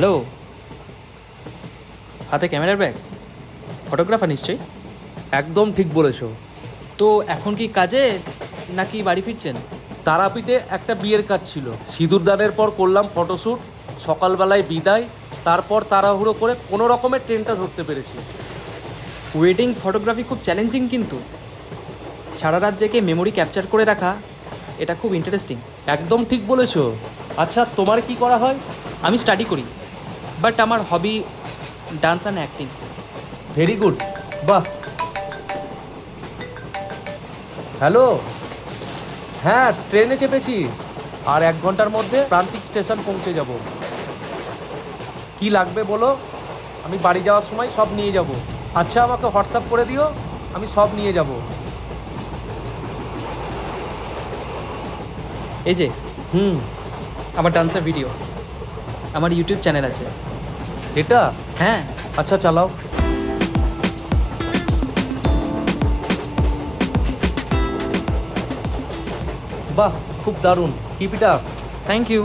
Hello, হাতে ক্যামেরার bag, photographer নিশ্চয়ই? একদম ঠিক বলেছো। তো এখন কি কাজে নাকি বাড়ি ফিরছেন? তারাপীঠে একটা বিয়ের কাজ ছিল, সিঁদুরদানের পর করলাম ফটোশ্যুট, সকালবেলায় বিদায়, তারপর তাড়াহুড়ো করে কোনো রকমের ট্রেনটা ধরতে পেরেছি। ওয়েডিং ফটোগ্রাফি খুব চ্যালেঞ্জিং, কিন্তু সারা রাত জেগে মেমোরি ক্যাপচার করে রাখা এটা খুব ইন্টারেস্টিং। একদম ঠিক বলেছো। আচ্ছা, তোমার কি করা হয়? আমি স্টাডি করি, বাট আমার hobby dance and acting. Very good, বাহ। হ্যালো, হ্যাঁ ট্রেনে চেপেছি, আর 1 ঘন্টার মধ্যে প্রান্তিক স্টেশন পৌঁছে যাব। কি লাগবে বলো, আমি বাড়ি যাওয়ার সময় সব নিয়ে যাব। আচ্ছা, আমাকে হোয়াটসঅ্যাপ করে দিও, আমি সব নিয়ে যাব। এই যে আমার ডান্সের ভিডিও, আমার ইউটিউব চ্যানেল আছে। এটা? হ্যাঁ। আচ্ছা চালাও। বাহ, খুব দারুণ, keep it up. Thank you.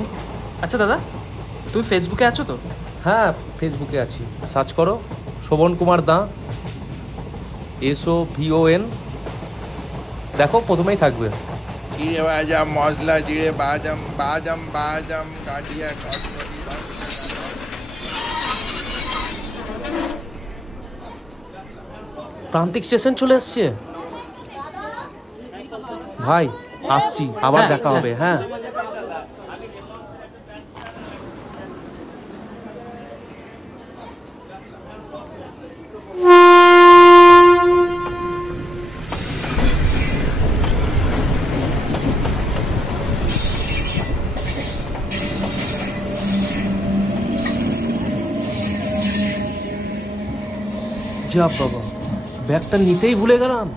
আচ্ছা দাদা, তুমি ফেসবুকে আছো তো? হ্যাঁ, ফেসবুকে আছি, সার্চ করো শোভন কুমার দা, SOVON, দেখো প্রথমেই থাকবে। জিরে বাজাম মশলা, জিরে বাজাম বাজাম বাজাম গাঠিয়া। প্রান্তিক স্টেশন চলে এসছে ভাই, আসছি, আবার দেখা হবে। হ্যাঁ, যা বাবা, ব্যাগটা নিতেই ভুলে গেলাম।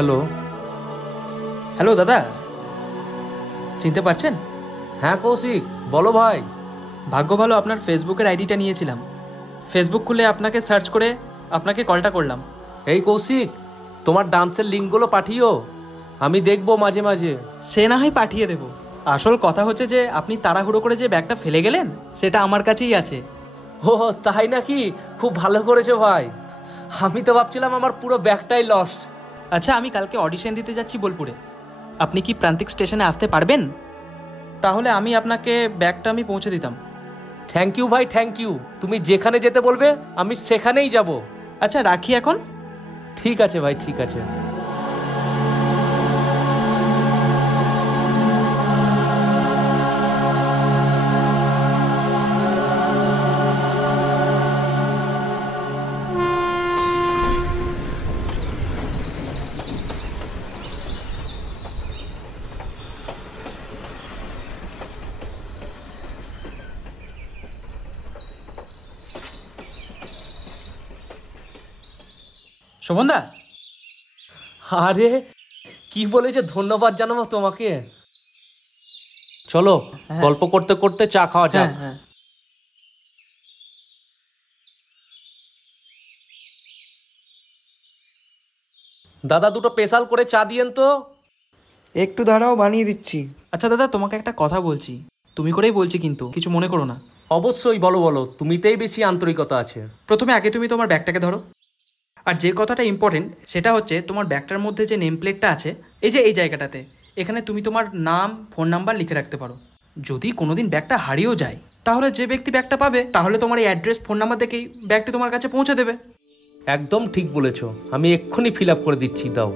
হ্যালো। হ্যালো দাদা, চিনতে পারছেন? হ্যাঁ কৌশিক, বলো ভাই। ভাগ্য ভালো আপনার ফেসবুকের আইডিটা নিয়েছিলাম, ফেসবুক খুলে আপনাকে সার্চ করে আপনাকে কলটা করলাম। এই কৌশিক, তোমার ডান্সের লিঙ্কগুলো পাঠিও, আমি দেখবো মাঝে মাঝে। সে না হয় পাঠিয়ে দেব। আসল কথা হচ্ছে যে আপনি তাড়াহুড়ো করে যে ব্যাগটা ফেলে গেলেন সেটা আমার কাছেই আছে। ও তাই নাকি? খুব ভালো করেছো ভাই, আমি তো ভাবছিলাম আমার পুরো ব্যাগটাই লস্ট। আচ্ছা, আমি কালকে অডিশন দিতে যাচ্ছি বোলপুরে, আপনি কি প্রান্তিক স্টেশনে আসতে পারবেন? তাহলে আমি আপনাকে ব্যাগটা আমি পৌঁছে দিতাম। থ্যাংক ইউ ভাই, থ্যাংক ইউ। তুমি যেখানে যেতে বলবে আমি সেখানেই যাব। আচ্ছা রাখি এখন। ঠিক আছে ভাই, ঠিক আছে। শোভনদা, আরে কি বলে যে ধন্যবাদ জানাবো তোমাকে। চলো গল্প করতে করতে চা খাওয়া যাক। হ্যাঁ। দাদা দুটো স্পেশাল করে চা দিয়েন তো। একটু দাঁড়াও, বানিয়ে দিচ্ছি। আচ্ছা দাদা, তোমাকে একটা কথা বলছি, তুমি করেই বলছি, কিন্তু কিছু মনে করো না। অবশ্যই, বলো বলো, তুমিতেই বেশি আন্তরিকতা আছে। প্রথমে আগে তুমি তোমার ব্যাগটাকে ধরো, আর যে কথাটা ইম্পর্টেন্ট সেটা হচ্ছে তোমার ব্যাগটার মধ্যে যে নেম প্লেটটা আছে, এই যে এই জায়গাটাতে, এখানে তুমি তোমার নাম, ফোন নাম্বার লিখে রাখতে পারো। যদি কোনোদিন ব্যাগটা হারিয়েও যায় তাহলে যে ব্যক্তি ব্যাগটা পাবে তাহলে তোমার এই অ্যাড্রেস, ফোন নাম্বার দেখেই ব্যাগটি তোমার কাছে পৌঁছে দেবে। একদম ঠিক বলেছো, আমি এক্ষুনি ফিল আপ করে দিচ্ছি, দাও।